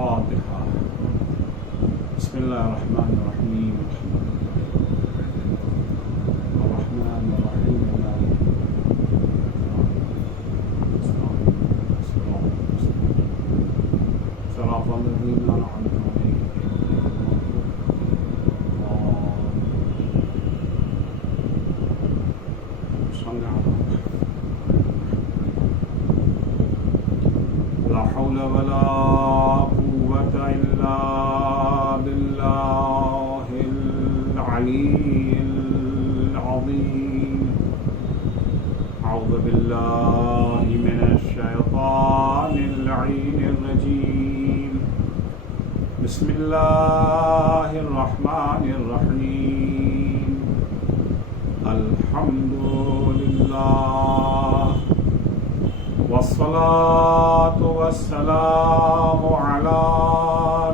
الفاتحة. بسم الله الرحمن الرحيم. الرحمن الرحيم مالك صراط الذين أنعمت عليهم لا حول ولا قوة إلا بالله العلي العظيم. أعوذ بالله من الشيطان اللعين الرجيم. بسم الله الرحمن الرحيم. الحمد لله والصلاة والسلام على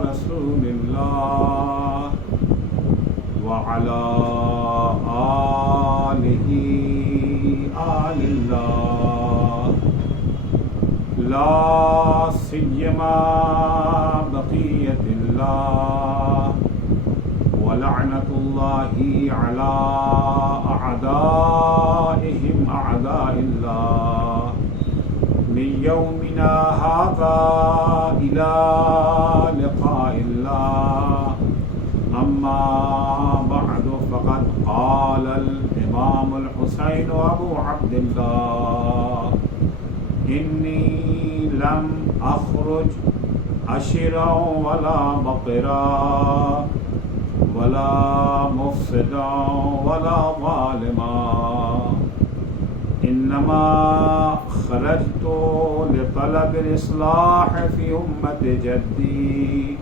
رسول الله وعلى آله آل الله، لا سيما بقية الله ولعنة الله على أعدائهم أعداء الله من يومنا هذا إلى لقاء الله. أما بعد، فقد قال الإمام الحسين أبو عبد الله: إني لم أخرج أشرا ولا بطرا ولا مفسدا ولا ظالما، إنما خرجت لطلب الإصلاح في أمة جدي،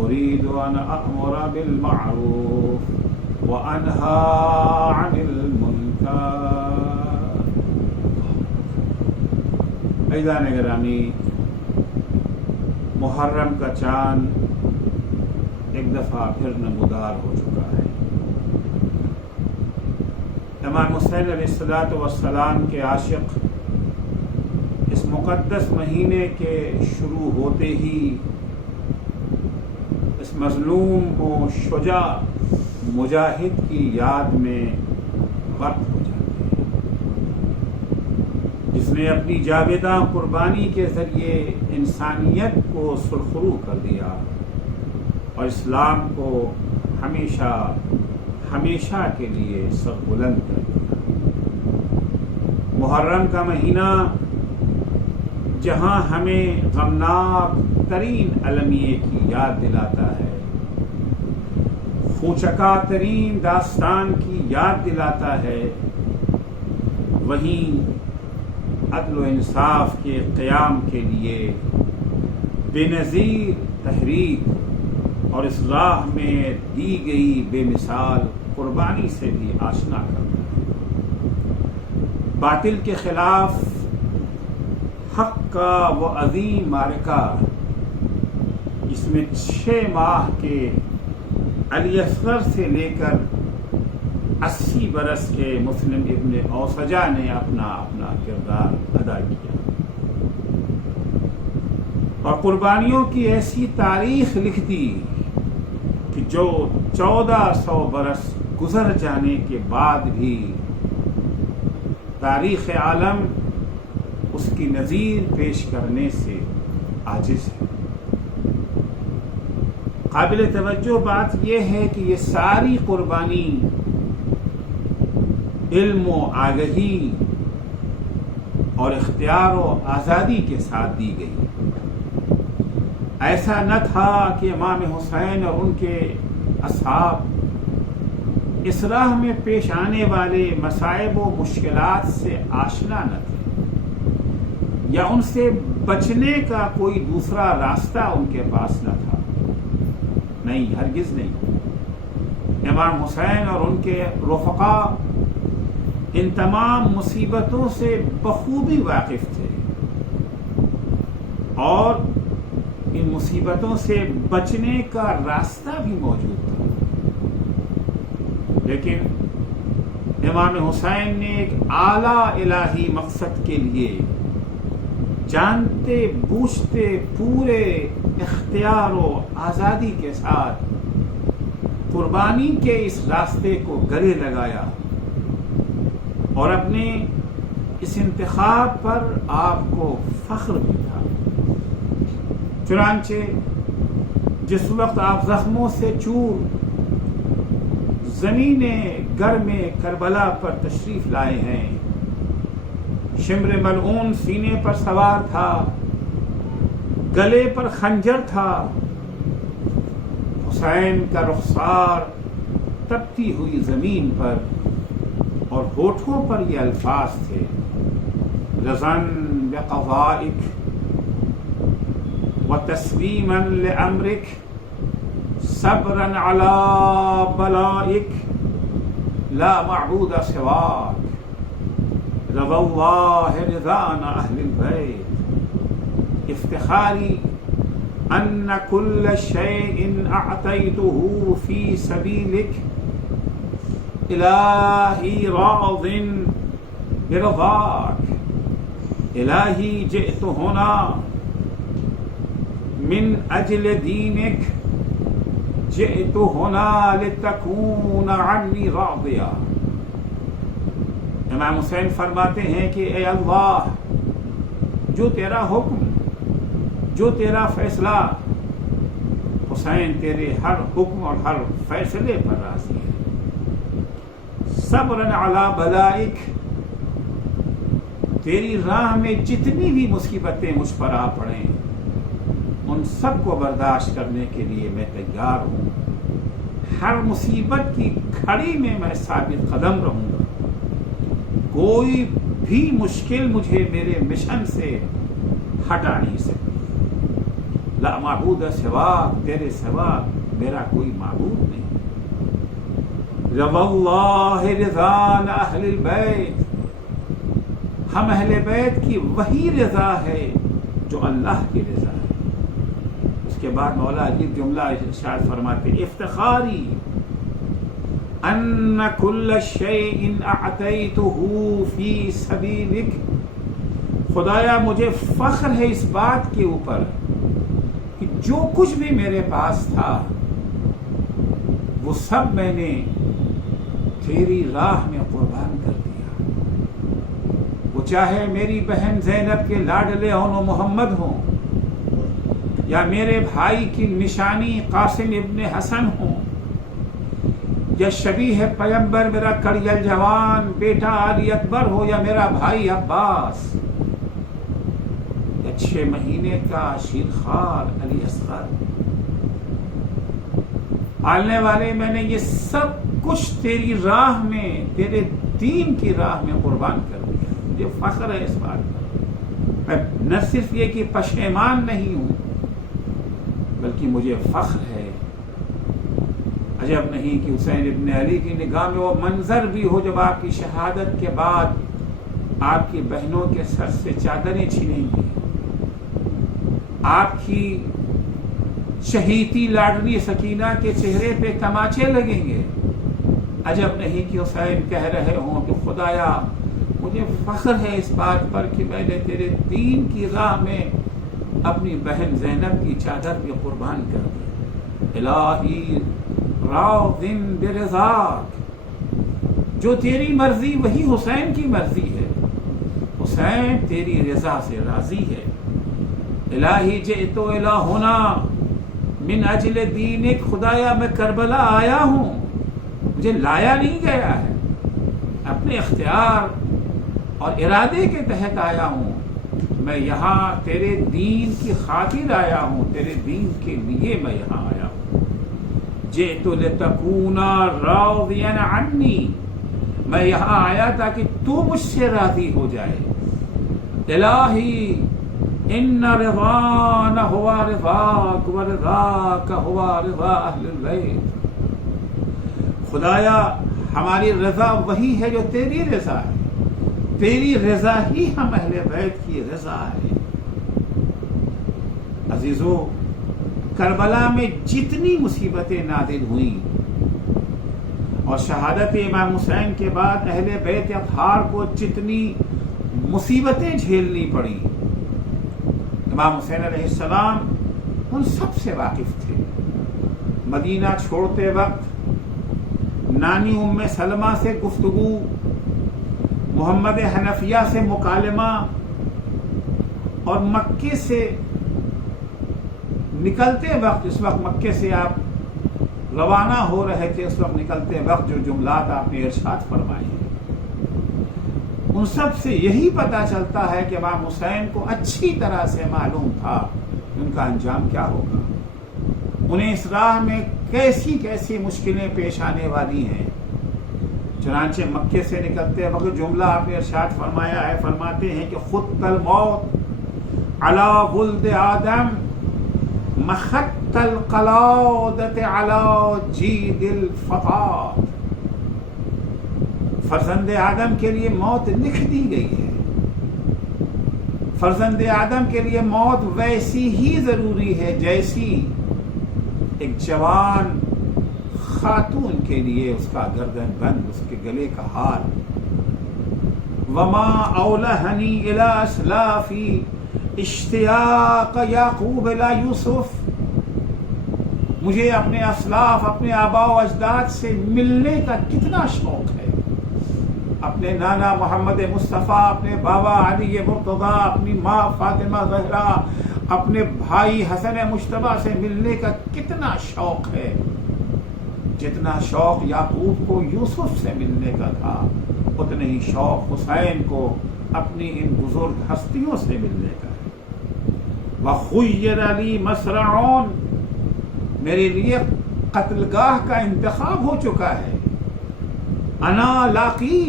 أريد أن أأمر بالمعروف وأنهى عن المنكر. عزیزان گرامی، محرم کا چاند ایک دفعہ پھر نمودار ہو چکا ہے۔ امام حسین علیہ السلام کے عاشق اس مقدس مہینے کے شروع ہوتے ہی اس مظلوم و شجاع مجاہد کی یاد میں غرق ہو جاتے ہیں، جس نے اپنی جاویداں قربانی کے ذریعے انسانیت کو سرخرو کر دیا اور اسلام کو ہمیشہ ہمیشہ کے لیے سر بلند کر دیا۔ محرم کا مہینہ جہاں ہمیں غمناک ترین المیے کی یاد دلاتا ہے، خوچکا ترین داستان کی یاد دلاتا ہے، وہیں عدل و انصاف کے قیام کے لیے بے نظیر تحریک اور اس راہ میں دی گئی بے مثال قربانی سے بھی آشنا کرتا ہے۔ باطل کے خلاف حق کا وہ عظیم معرکہ، جس میں 6 ماہ کے علی اصغر سے لے کر 80 برس کے مسلم ابن اوسجا نے اپنا کردار ادا کیا اور قربانیوں کی ایسی تاریخ لکھ دی کہ جو 1400 برس گزر جانے کے بعد بھی تاریخ عالم اس کی نظیر پیش کرنے سے عاجز ہے۔ قابل توجہ بات یہ ہے کہ یہ ساری قربانی علم و آگہی اور اختیار و آزادی کے ساتھ دی گئی۔ ایسا نہ تھا کہ امام حسین اور ان کے اصحاب اس راہ میں پیش آنے والے مصائب و مشکلات سے آشنا نہ تھے یا ان سے بچنے کا کوئی دوسرا راستہ ان کے پاس نہ تھا۔ نہیں، ہرگز نہیں۔ امام حسین اور ان کے رفقا ان تمام مصیبتوں سے بخوبی واقف تھے اور ان مصیبتوں سے بچنے کا راستہ بھی موجود تھا، لیکن امام حسین نے ایک اعلیٰ الہی مقصد کے لیے جانتے بوجھتے پورے اختیار و آزادی کے ساتھ قربانی کے اس راستے کو گلے لگایا، اور اپنے اس انتخاب پر آپ کو فخر بھی تھا۔ چنانچہ جس وقت آپ زخموں سے چور زمین گرم کربلا پر تشریف لائے ہیں، شمر ملعون سینے پر سوار تھا، گلے پر خنجر تھا، حسین کا رخسار تپتی ہوئی زمین پر، اور ہونٹوں پر یہ الفاظ تھے: رضاً بقضائک وتسلیما لامرک صبرا علی بلائک لا معبود سواک رضا اللہ رضان اہل البیت افتخاری ان کل شیء اعطیته فی سبیلک الہی راض برضاک الہی جئت ہونا من اجل دینک جئت ہونا لتکون عنی راضیا۔ امام حسین فرماتے ہیں کہ اے اللہ، جو تیرا حکم، جو تیرا فیصلہ، حسین تیرے ہر حکم اور ہر فیصلے پر راضی ہے۔ صبرا علی بلائک، تیری راہ میں جتنی بھی مصیبتیں مجھ پر آ پڑیں ان سب کو برداشت کرنے کے لیے میں تیار ہوں، ہر مصیبت کی گھڑی میں میں ثابت قدم رہوں گا، کوئی بھی مشکل مجھے میرے مشن سے ہٹا نہیں سکتی۔ لا معبود سوا، تیرے سوا میرا کوئی معبود نہیں۔ رضا اللہ رضان اہل البیت، ہم اہل بیت کی وہی رضا ہے جو اللہ کی رضا ہے۔ اس کے بعد مولا یہ جملہ ارشاد فرماتے: افتخاری ان کل شیء اعطیته فی سبیلک، خدایا مجھے فخر ہے اس بات کے اوپر کہ جو کچھ بھی میرے پاس تھا وہ سب میں نے تیری راہ میں قربان کر دیا، وہ چاہے میری بہن زینب کے لاڈلے ہوں محمد ہوں، یا میرے بھائی کی نشانی قاسم ابن حسن ہوں، یا شبیہ پیمبر میرا کڑیل جوان بیٹا علی اکبر ہو، یا میرا بھائی عباس، یا 6 مہینے کا شیرخوار علی اصغر، پالنے والے میں نے یہ سب کچھ تیری راہ میں، تیرے دین کی راہ میں قربان کر دیا۔ مجھے فخر ہے اس بات پر، میں نہ صرف یہ کہ پشیمان نہیں ہوں بلکہ مجھے فخر ہے۔ عجب نہیں کہ حسین ابن علی کی نگاہ میں وہ منظر بھی ہو جب آپ کی شہادت کے بعد آپ کی بہنوں کے سر سے چادریں چھینیں گی، آپ کی شہیدی لاڈلی سکینہ کے چہرے پہ تماچے لگیں گے۔ عجب نہیں کہ حسین کہہ رہے ہوں کہ خدایا مجھے فخر ہے اس بات پر کہ میں نے تیرے دین کی راہ میں اپنی بہن زینب کی چادر بھی قربان کر دی۔ الہی راض برضاک، جو تیری مرضی وہی حسین کی مرضی ہے، حسین تیری رضا سے راضی ہے۔ الہی جئت الی ہنا من اجل دینک، خدایا میں کربلا آیا ہوں، مجھے لایا نہیں گیا ہے، اپنے اختیار اور ارادے کے تحت آیا ہوں، میں یہاں تیرے دین کی خاطر آیا ہوں، تیرے دین کے لیے میں یہاں آیا ہوں۔ جئت لتکون راضیا عنی، میں یہاں آیا تاکہ تو مجھ سے راضی ہو جائے۔ الہی ان رضانا ہوا رضاک ورضاک ہوا رضا اہل البیت، خدایا ہماری رضا وہی ہے جو تیری رضا ہے، تیری رضا ہی ہم اہل بیت کی رضا ہے۔ عزیزو، کربلا میں جتنی مصیبتیں نازل ہوئیں اور شہادت امام حسین کے بعد اہل بیت اطہار کو جتنی مصیبتیں جھیلنی پڑیں، امام حسین علیہ السلام ان سب سے واقف تھے. مدینہ چھوڑتے وقت نانی ام سلمہ سے گفتگو، محمد حنفیہ سے مکالمہ، اور مکے سے نکلتے وقت، اس وقت مکے سے آپ روانہ ہو رہے تھے، اس وقت نکلتے وقت جو جملات آپ نے ارشاد فرمائے ہیں، ان سب سے یہی پتہ چلتا ہے کہ امام حسین کو اچھی طرح سے معلوم تھا ان کا انجام کیا ہوگا، انہیں اس راہ میں کیسی کیسی مشکلیں پیش آنے والی ہیں. چنانچہ مکے سے نکلتے وقت جملہ آپ نے ارشاد فرمایا ہے، فرماتے ہیں کہ خط الموت علی ولد آدم مخط القلادۃ علی جید الفقات. فرزند آدم کے لیے موت لکھ دی گئی ہے. فرزند آدم کے لیے موت ویسی ہی ضروری ہے جیسی ایک جوان خاتون کے لیے اس کا گردن بند، اس کے گلے کا ہار. وما اولہنی الی اسلافی اشتیاق یعقوب الی یوسف. مجھے اپنے اسلاف، اپنے آباء و اجداد سے ملنے کا کتنا شوق ہے. اپنے نانا محمد مصطفیٰ، اپنے بابا علی مرتضیٰ، اپنی ماں فاطمہ زہرا، اپنے بھائی حسن مجتبیٰ سے ملنے کا کتنا شوق ہے. جتنا شوق یعقوب کو یوسف سے ملنے کا تھا، اتنے ہی شوق حسین کو اپنی ان بزرگ ہستیوں سے ملنے کا ہے. وَخُيِّرَ لِي مَسْرَعٌ. میرے لیے قتل گاہ کا انتخاب ہو چکا ہے. انا لاقی،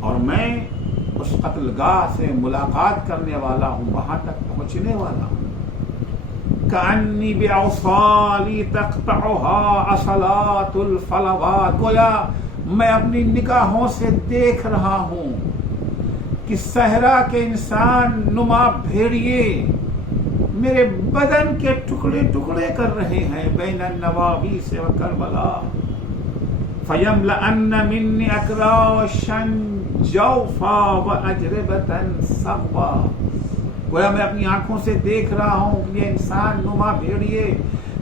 اور میں اس قتل گاہ سے ملاقات کرنے والا ہوں، وہاں تک پہنچنے والا ہوں. کأنی بعصالی تقطعها عصلات الفلوات. گویا میں اپنی نگاہوں سے دیکھ رہا ہوں کہ صحرا کے انسان نما بھیڑیے میرے بدن کے ٹکڑے ٹکڑے کر رہے ہیں بین النواویس و کربلا. فَيَمْلَأَنَّ مِنِّي أَكْرَاشًا جَوْفًا وَأَجْرِبَةً صَغْوًا. گویا میں اپنی آنکھوں سے دیکھ رہا ہوں کہ یہ انسان نما بھیڑیے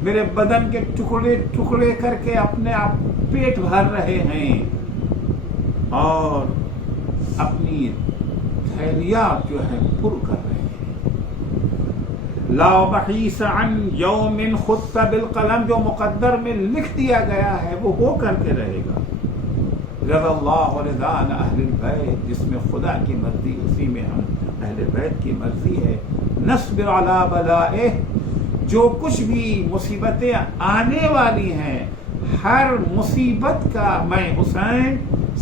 میرے بدن کے ٹکڑے ٹکڑے کر کے اپنے آپ پیٹ بھر رہے ہیں اور اپنی تھیلیاں جو ہے پر کر رہے ہیں. لا محیص عن یوم خط بالقلم. جو مقدر میں لکھ دیا گیا ہے وہ ہو کر کے رہے گا. رضا اللہ رضان اہل البیت. جس میں خدا کی مرضی اسی میں ہم اہل بیت کی مرضی ہے. نصبر علی بلائہ. جو کچھ بھی مصیبتیں آنے والی ہیں، ہر مصیبت کا میں حسین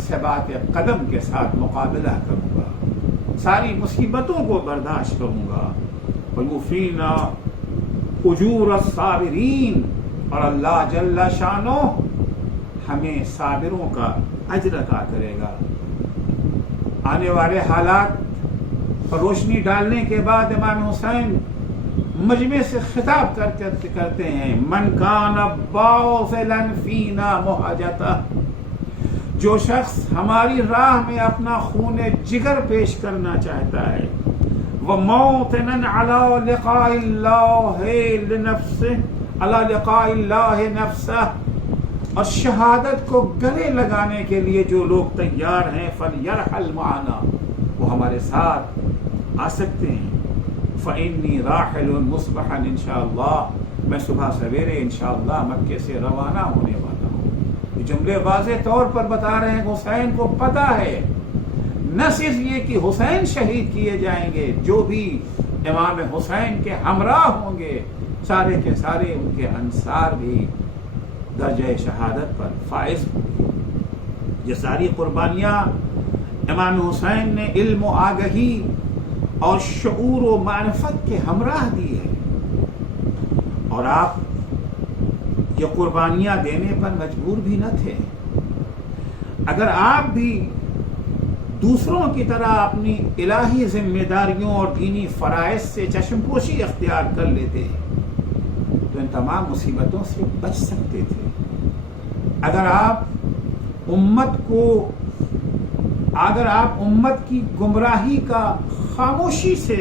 ثبات قدم کے ساتھ مقابلہ کروں گا، ساری مصیبتوں کو برداشت کروں گا. وَيُوفِينَا أُجُورَ الصَّابِرِينَ. اور اللہ جل شانہ ہمیں صابروں کا اجر عطا کرے گا. آنے والے حالات پر روشنی ڈالنے کے بعد امام حسین مجمع سے خطاب کرتے ہیں. من کان باذلا فینا محاجتہ. جو شخص ہماری راہ میں اپنا خون جگر پیش کرنا چاہتا ہے، وموطنا علی لقاء اللہ لنفسہ، علی لقاء اللہ نفسہ، اور شہادت کو گلے لگانے کے لیے جو لوگ تیار ہیں، فلیرحل معنا، وہ ہمارے ساتھ آ سکتے ہیں. فإنی راحل مصبحا انشاءاللہ. میں صبح سویرے انشاءاللہ مکے سے روانہ ہونے والا ہوں. یہ جملے واضح طور پر بتا رہے ہیں کہ حسین کو پتہ ہے نہ صرف یہ کہ حسین شہید کیے جائیں گے، جو بھی امام حسین کے ہمراہ ہوں گے سارے کے سارے ان کے انصار بھی درجہ شہادت پر فائز ہوں گے. یہ ساری قربانیاں امام حسین نے علم و آگہی اور شعور و معرفت کے ہمراہ دی ہے، اور آپ یہ قربانیاں دینے پر مجبور بھی نہ تھے. اگر آپ بھی دوسروں کی طرح اپنی الہی ذمہ داریوں اور دینی فرائض سے چشم پوشی اختیار کر لیتے تو ان تمام مصیبتوں سے بچ سکتے تھے. اگر آپ امت کی گمراہی کا خاموشی سے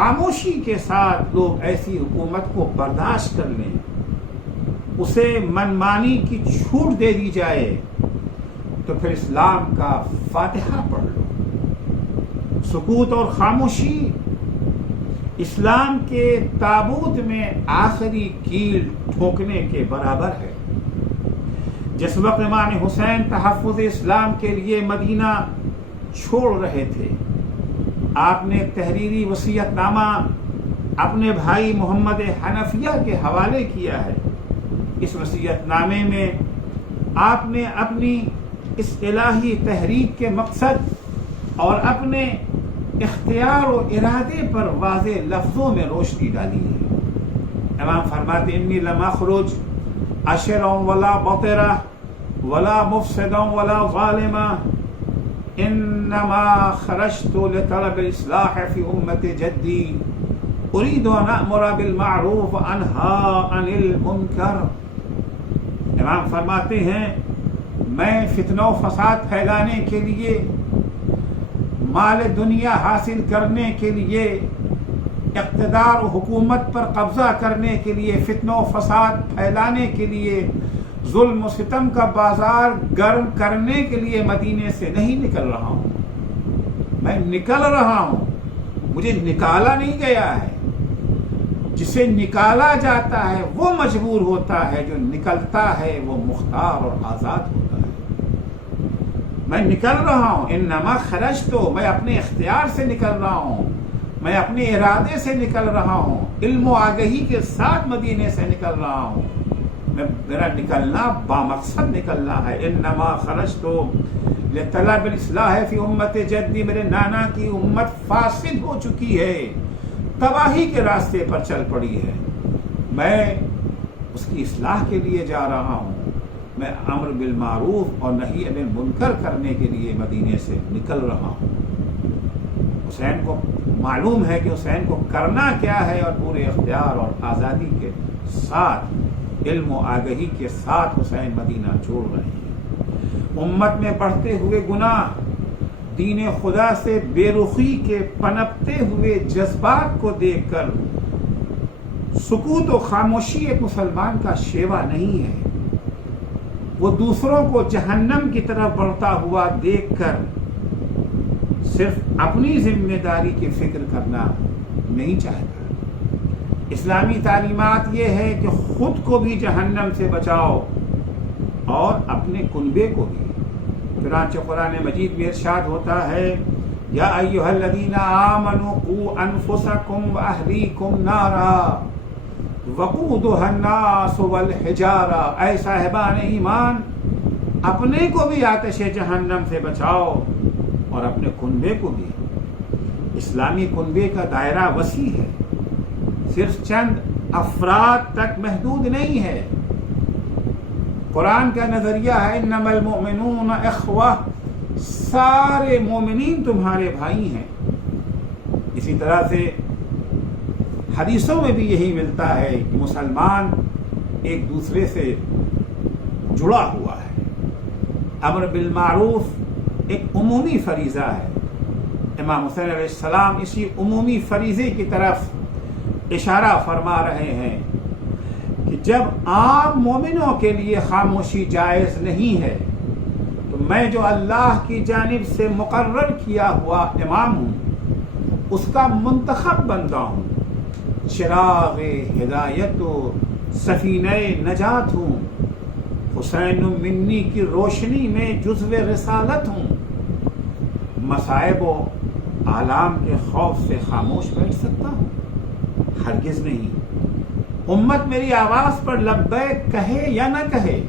خاموشی کے ساتھ لوگ ایسی حکومت کو برداشت کر لیں، اسے منمانی کی چھوٹ دے دی جائے، تو پھر اسلام کا فاتحہ پڑھ لو۔ سکوت اور خاموشی اسلام کے تابوت میں آخری کیل ٹھوکنے کے برابر ہے۔ جس وقت امام حسین تحفظ اسلام کے لیے مدینہ چھوڑ رہے تھے، آپ نے تحریری وصیت نامہ اپنے بھائی محمد حنفیہ کے حوالے کیا ہے۔ اس وصیت نامے میں آپ نے اپنی اس الہی تحریک کے مقصد اور اپنے اختیار و ارادے پر واضح لفظوں میں روشنی ڈالی ہے۔ امام فرماتے انی لم اخرج اشرا ولا بطرا ولا مفسدا ولا ظالما انما خرجت لطلب الاصلاح في امت جدی اريد ان امر بالمعروف وانهى عن المنکر۔ امام فرماتے ہیں میں فتنہ و فساد پھیلانے کے لیے، مال دنیا حاصل کرنے کے لیے، اقتدار و حکومت پر قبضہ کرنے کے لیے، فتنہ و فساد پھیلانے کے لیے، ظلم و ستم کا بازار گرم کرنے کے لیے مدینے سے نہیں نکل رہا ہوں۔ میں نکل رہا ہوں، مجھے نکالا نہیں گیا ہے۔ جسے نکالا جاتا ہے وہ مجبور ہوتا ہے، جو نکلتا ہے وہ مختار اور آزاد ہوتا ہے۔ میں نکل رہا ہوں، انما خرجت، میں اپنے اختیار سے نکل رہا ہوں، میں اپنے ارادے سے نکل رہا ہوں، علم و آگہی کے ساتھ مدینے سے نکل رہا ہوں۔ میرا نکلنا بامقصد نکلنا ہے۔ انما خرجت لطلب الاصلاح فی امت جدی، میرے نانا کی امت فاسد ہو چکی ہے، تباہی کے راستے پر چل پڑی ہے، میں اس کی اصلاح کے لیے جا رہا ہوں، میں امر بالمعروف اور نہی عن المنکر کرنے کے لیے مدینے سے نکل رہا ہوں۔ حسین کو معلوم ہے کہ حسین کو کرنا کیا ہے، اور پورے اختیار اور آزادی کے ساتھ، علم و آگہی کے ساتھ حسین مدینہ چھوڑ رہے ہیں۔ امت میں بڑھتے ہوئے گناہ، دین خدا سے بے رخی کے پنپتے ہوئے جذبات کو دیکھ کر سکوت و خاموشی ایک مسلمان کا شیوا نہیں ہے۔ وہ دوسروں کو جہنم کی طرف بڑھتا ہوا دیکھ کر صرف اپنی ذمہ داری کی فکر کرنا نہیں چاہتا۔ اسلامی تعلیمات یہ ہے کہ خود کو بھی جہنم سے بچاؤ اور اپنے کنبے کو بھی۔ چنانچہ قرآن مجید میں ارشاد ہوتا ہے یا ایھا الذین آمنوا قوا انفسکم واہلیکم نارا وقودھا الناس والحجارہ، اے صاحبان ایمان اپنے کو بھی آتش جہنم سے بچاؤ اور اپنے کنبے کو بھی۔ اسلامی کنبے کا دائرہ وسیع ہے، صرف چند افراد تک محدود نہیں ہے۔ قرآن کا نظریہ ہے انما المؤمنون اخوہ، سارے مومنین تمہارے بھائی ہیں۔ اسی طرح سے حدیثوں میں بھی یہی ملتا ہے کہ مسلمان ایک دوسرے سے جڑا ہوا ہے۔ امر بالمعروف ایک عمومی فریضہ ہے۔ امام حسین علیہ السلام اسی عمومی فریضے کی طرف اشارہ فرما رہے ہیں کہ جب عام مومنوں کے لیے خاموشی جائز نہیں ہے، تو میں جو اللہ کی جانب سے مقرر کیا ہوا امام ہوں، اس کا منتخب بندہ ہوں، چراغ ہدایت و سفینہ نجات ہوں، حسین منی کی روشنی میں جزو رسالت ہوں۔ مصائب و آلام کے خوف سے خاموش بیٹھ سکتا ہوں؟ ہرگز نہیں۔ امت میری آواز پر لبیک کہے یا نہ کہے،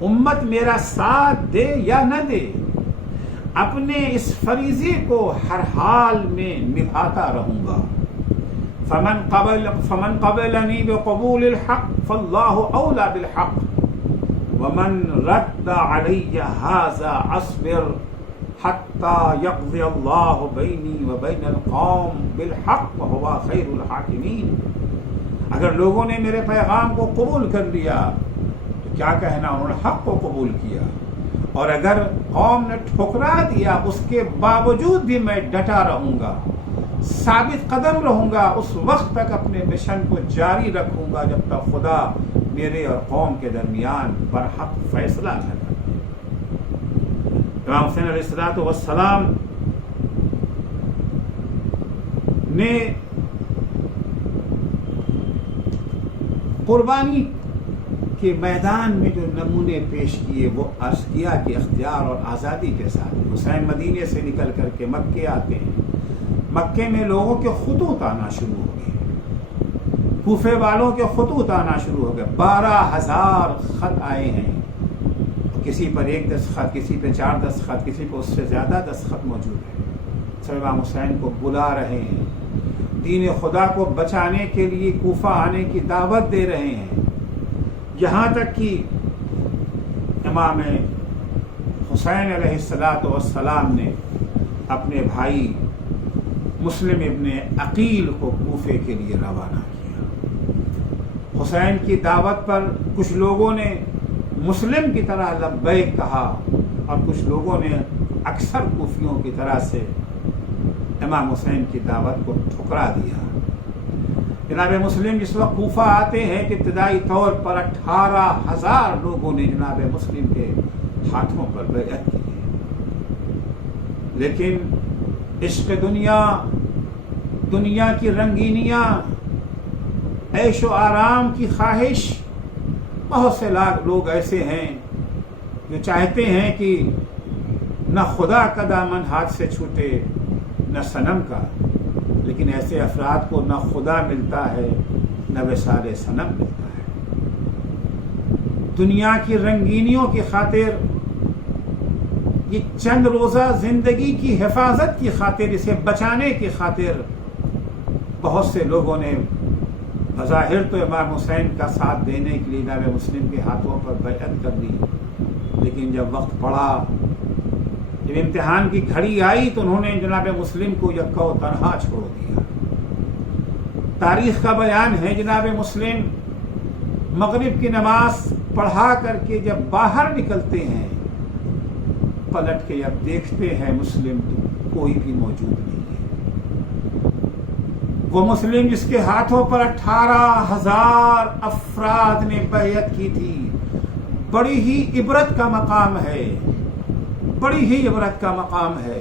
امت میرا ساتھ دے یا نہ دے، اپنے اس فریضے کو ہر حال میں نبھاتا رہوں گا۔ فمن قبلنی بقبول الحق فاللہ اولی بالحق ومن رد علی ھذا اصبر حتی یقضی اللہ بینی وبین القوم بالحق وہو خیر الحاکمین۔ اگر لوگوں نے میرے پیغام کو قبول کر لیا تو کیا کہنا، انہوں نے حق کو قبول کیا، اور اگر قوم نے ٹھکرا دیا اس کے باوجود بھی میں ڈٹا رہوں گا، ثابت قدم رہوں گا، اس وقت تک اپنے مشن کو جاری رکھوں گا جب تک خدا میرے اور قوم کے درمیان برحق فیصلہ نہ کرے۔ امام حسین علیہ السلام نے قربانی کے میدان میں جو نمونے پیش کیے وہ عرض کیا کہ اختیار اور آزادی کے ساتھ حسین مدینے سے نکل کر کے مکے آتے ہیں، مکے میں لوگوں کے خطوط آنا شروع ہو گئے، کوفے والوں کے خطوط آنا شروع ہو گئے، 12,000 خط آئے ہیں، کسی پر 1 دستخط، کسی پہ 4 دستخط، کسی پہ اس سے زیادہ دستخط موجود ہے۔ سب امام حسین کو بلا رہے ہیں، دین خدا کو بچانے کے لیے کوفہ آنے کی دعوت دے رہے ہیں، یہاں تک کہ امام حسین علیہ السلام نے اپنے بھائی مسلم ابن عقیل کو کوفے کے لیے روانہ کیا۔ حسین کی دعوت پر کچھ لوگوں نے مسلم کی طرح لبیک کہا اور کچھ لوگوں نے اکثر کوفیوں کی طرح سے امام حسین کی دعوت کو ٹھکرا دیا۔ جناب مسلم جس وقت کوفہ آتے ہیں کہ ابتدائی طور پر 18,000 لوگوں نے جناب مسلم کے ہاتھوں پر بیعت کی، لیکن عشق دنیا کی رنگینیاں، عیش و آرام کی خواہش، بہت سے لوگ ایسے ہیں جو چاہتے ہیں کہ نہ خدا کا دامن ہاتھ سے چھوٹے نہ صنم کا، لیکن ایسے افراد کو نہ خدا ملتا ہے نہ وصال صنم ملتا ہے۔ دنیا کی رنگینیوں کی خاطر، یہ چند روزہ زندگی کی حفاظت کی خاطر، اسے بچانے کی خاطر بہت سے لوگوں نے بظاہر تو امام حسین کا ساتھ دینے کے لیے جناب مسلم کے ہاتھوں پر بیعت کر دی، لیکن جب وقت پڑا، جب امتحان کی گھڑی آئی تو انہوں نے جناب مسلم کو یکا و تنہا چھوڑ دیا۔ تاریخ کا بیان ہے جناب مسلم مغرب کی نماز پڑھا کر کے جب باہر نکلتے ہیں، پلٹ کے جب دیکھتے ہیں مسلم تو کوئی بھی موجود نہیں ہے۔ وہ مسلم جس کے ہاتھوں پر 18,000 افراد نے بیعت کی تھی، بڑی ہی عبرت کا مقام ہے، بڑی ہی عبرت کا مقام ہے۔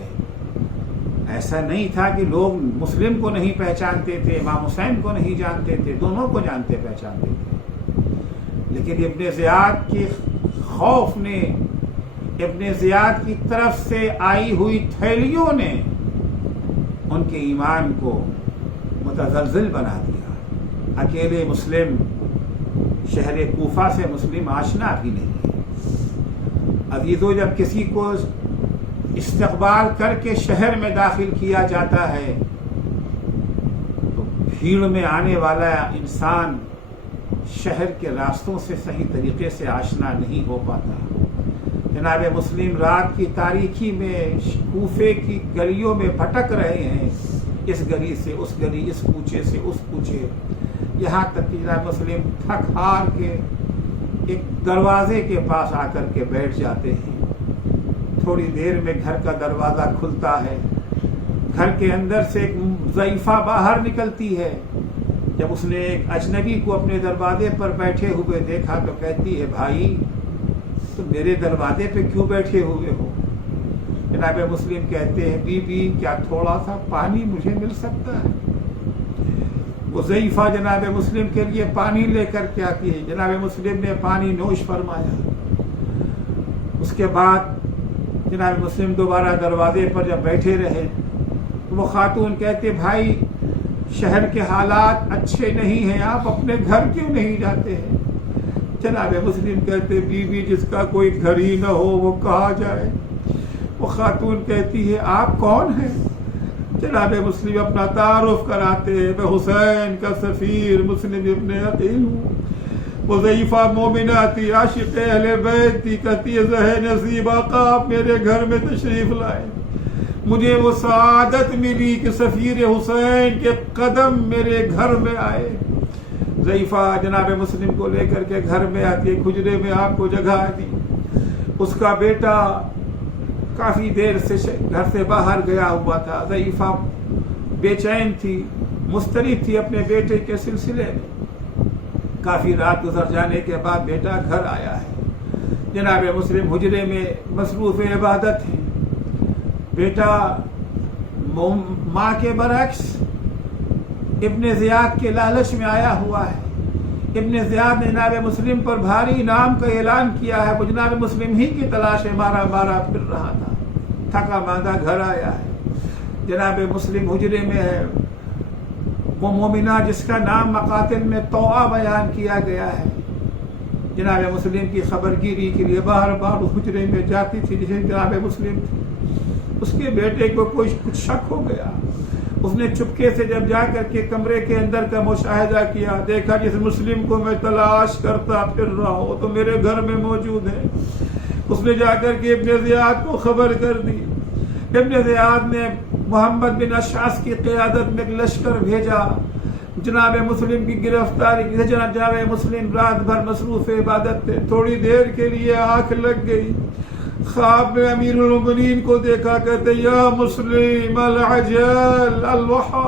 ایسا نہیں تھا کہ لوگ مسلم کو نہیں پہچانتے تھے، امام حسین کو نہیں جانتے تھے، دونوں کو جانتے پہچانتے تھے، لیکن ابن زیاد کے خوف نے، ابن زیاد کی طرف سے آئی ہوئی تھیلیوں نے ان کے ایمان کو متزلزل بنا دیا۔ اکیلے مسلم شہر کوفہ سے مسلم آشنا بھی نہیں ہے۔ عزیزو، جب کسی کو استقبال کر کے شہر میں داخل کیا جاتا ہے تو بھیڑ میں آنے والا انسان شہر کے راستوں سے صحیح طریقے سے آشنا نہیں ہو پاتا۔ جناب مسلم رات کی تاریکی میں کوفے کی گلیوں میں بھٹک رہے ہیں، اس گلی سے اس گلی، اس کوچے سے اس کوچے، یہاں تک کہ جناب مسلم تھک ہار کے ایک دروازے کے پاس آ کر کے بیٹھ جاتے ہیں۔ تھوڑی دیر میں گھر کا دروازہ کھلتا ہے، گھر کے اندر سے ایک ضعیفہ باہر نکلتی ہے۔ جب اس نے ایک اجنبی کو اپنے دروازے پر بیٹھے ہوئے دیکھا تو کہتی ہے، بھائی تم میرے دروازے پہ کیوں بیٹھے ہوئے ہو؟ جناب مسلم کہتے ہیں، بی بی کیا تھوڑا سا پانی مجھے مل سکتا ہے؟ وہ ضعیفہ جناب مسلم کے لیے پانی لے کر کے آتی ہے، جناب مسلم نے پانی نوش فرمایا۔ اس کے بعد جناب مسلم دوبارہ دروازے پر جب بیٹھے رہے تو وہ خاتون کہتے، بھائی شہر کے حالات اچھے نہیں ہیں، آپ اپنے گھر کیوں نہیں جاتے ہیں؟ جناب مسلم کہتے، بیوی جس کا کوئی گھر ہی نہ ہو وہ کہاں جائے؟ وہ خاتون کہتی ہے، آپ کون ہیں؟ جناب مسلم اپنا تعارف کراتے ہیں، میں حسین کا سفیر مسلم ابن عقیل ہوں۔ وہ ضعیفہ مومنہ تھی، عاشق اہل بیت تھی، کہتی ہے، زہ نصیب آقا آپ میرے گھر میں تشریف لائے، مجھے وہ سعادت ملی کہ سفیر حسین کے قدم میرے گھر میں آئے۔ ضعیفہ جناب مسلم کو لے کر کے گھر میں آتی ہے، حجرے میں آپ کو جگہ دی۔ اس کا بیٹا کافی دیر سے گھر سے باہر گیا ہوا تھا، ضعیفہ بے چین تھی، مضطرب تھی اپنے بیٹے کے سلسلے میں۔ کافی رات گزر جانے کے بعد بیٹا گھر آیا ہے، جناب مسلم حجرے میں مصروف عبادت ہے۔ بیٹا ماں کے برعکس ابن زیاد کے لالچ میں آیا ہوا ہے۔ ابن زیاد نے جناب مسلم پر بھاری انعام کا اعلان کیا ہے، وہ جناب مسلم ہی کی تلاش مارا پھر رہا تھا، تھکا ماندہ گھر آیا ہے۔ جناب مسلم حجرے میں ہے وہ مومنہ جس کا نام مقاتل میں طوعہ بیان کیا گیا ہے، جناب مسلم کی خبر گیری کے لیے بار بار حجرے میں جاتی تھی جسے جناب مسلم تھی۔ اس کے بیٹے کو کچھ شک ہو گیا، اس نے چپکے سے جب جا کر کے کمرے کے اندر کا مشاہدہ کیا، دیکھا جس مسلم کو میں تلاش کرتا پھر رہا ہوں تو میرے گھر میں موجود ہے۔ اس نے جا کر کے ابن زیاد کو خبر کر دی۔ ابن زیاد نے محمد بن اشعث کی قیادت میں ایک لشکر بھیجا جناب مسلم کی گرفتاری کی۔ جناب مسلم رات بھر مصروف عبادت تھے، تھوڑی دیر کے لیے آنکھ لگ گئی، خواب میں امیر المومنین کو دیکھا، کہتے یا مسلم العجل الوحا،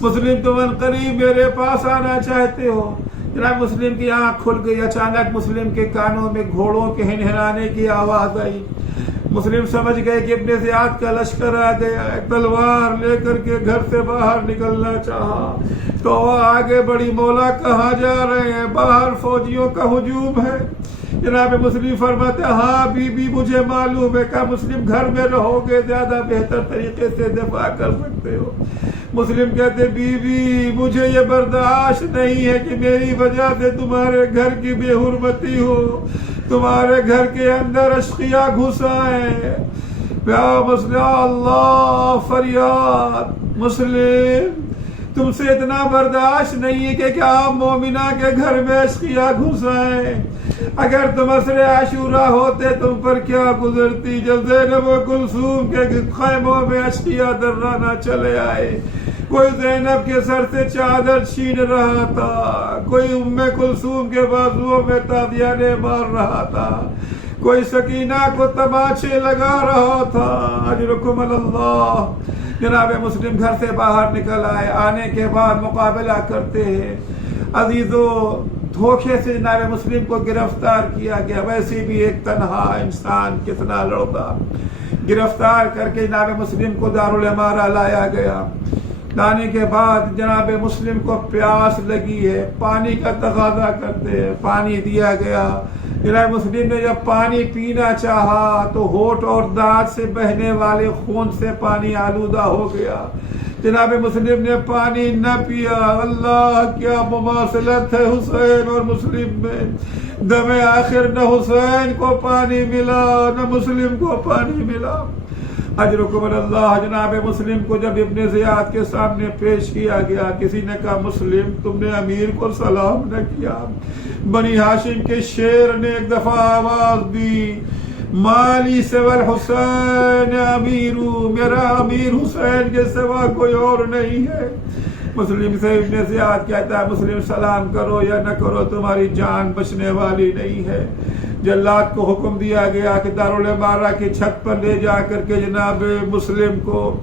مسلم تم عنقریب میرے پاس آنا چاہتے ہو؟ جناب مسلم کی آنکھ کھل گئی، اچانک مسلم کے کانوں میں گھوڑوں کے ہنہنانے کی آواز آئی۔ مسلم سمجھ گئے کہ ابن زیاد کا لشکر آ گیا ہے، تلوار لے کر کے گھر سے باہر نکلنا چاہا تو وہ آگے بڑی، مولا کہاں جا رہے ہیں؟ باہر فوجیوں کا ہجوم ہے۔ جناب مسلم فرماتے ہاں بی بی مجھے معلوم ہے، کہا مسلم گھر میں رہو گے زیادہ بہتر طریقے سے دفاع کر سکتے ہو۔ مسلم کہتے بی بی مجھے یہ برداشت نہیں ہے کہ میری وجہ سے تمہارے گھر کی بے حرمتی ہو، تمہارے گھر کے اندر اشقیاء گھس آئے۔ یا مسلم اللہ فریاد، مسلم تم سے اتنا برداشت نہیں ہے کہ کیا مومنہ کے گھر میں اشقیاء گھس آئے؟ اگر تم عصر عاشورہ ہوتے تم پر کیا گزرتی جب زینب و کلثوم کے خیموں میں اشقیاء درانہ چلے آئے۔ کوئی زینب کے سر سے چادر چھین رہا تھا، کوئی ام کلثوم کے بازوؤں میں تازیانے مار رہا تھا، کوئی سکینہ کو تماچے لگا رہا تھا۔ اجرکم اللہ۔ جناب مسلم گھر سے باہر نکل آئے، آنے کے بعد مقابلہ کرتے ہیں۔ عزیزو دھوکے سے جناب مسلم کو گرفتار کیا گیا، ویسے بھی ایک تنہا انسان کتنا لڑتا، گرفتار کر کے جناب مسلم کو دارالعمارہ لایا گیا۔ لانے کے بعد جناب مسلم کو پیاس لگی ہے، پانی کا تقاضا کرتے ہیں، پانی دیا گیا۔ جناب مسلم نے جب پانی پینا چاہا تو ہونٹ اور دانت سے بہنے والے خون سے پانی آلودہ ہو گیا۔ جناب مسلم نے پانی نہ پیا۔ اللہ کیا مماثلت ہے حسین اور مسلم میں، دم آخر نہ حسین کو پانی ملا نہ مسلم کو پانی ملا۔ اجرکم اللہ۔ جناب مسلم کو جب ابن زیاد کے سامنے پیش کیا گیا، کسی نے کہا مسلم تم نے امیر کو سلام نہ کیا۔ بنی ہاشم کے شیر نے ایک دفعہ آواز دی، مالی سوى الحسین امیرو، میرا امیر حسین کے سوا کوئی اور نہیں ہے۔ مسلم سے ابن زیاد کہتا ہے مسلم سلام کرو یا نہ کرو تمہاری جان بچنے والی نہیں ہے۔ جلاد کو حکم دیا گیا کہ دارالعمارہ کی چھت پر لے جا کر کے جناب مسلم کو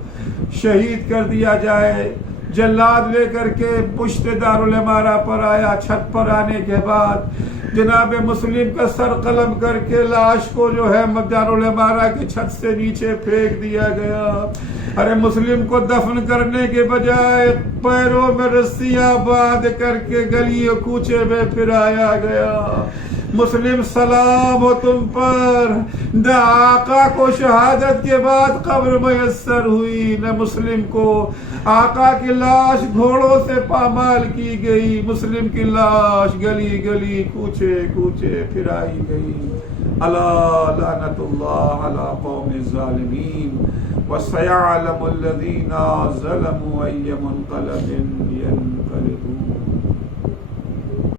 شہید کر دیا جائے۔ جلاد لے کر کے پشت دارالعمارہ پر آیا۔ چھت پر آنے کے بعد جناب مسلم کا سر قلم کر کے لاش کو جو ہے دارالعمارہ کی چھت سے نیچے پھینک دیا گیا۔ ارے مسلم کو دفن کرنے کے بجائے پیروں میں رسیاں باندھ کر کے گلی و کوچے میں پھرایا گیا۔ مسلم سلام ہو تم پر، نہ آقا کو شہادت کے بعد قبر میسر ہوئی، نہ مسلم کو آقا کی لاش گھوڑوں سے پامال کی گئی، مسلم کی لاش گلی گلی کوچے کوچے پھرائی گئی۔ الا لعنت اللہ علی قوم الظالمین وسيعلم الذين ظلموا أي منقلب ينقلبون۔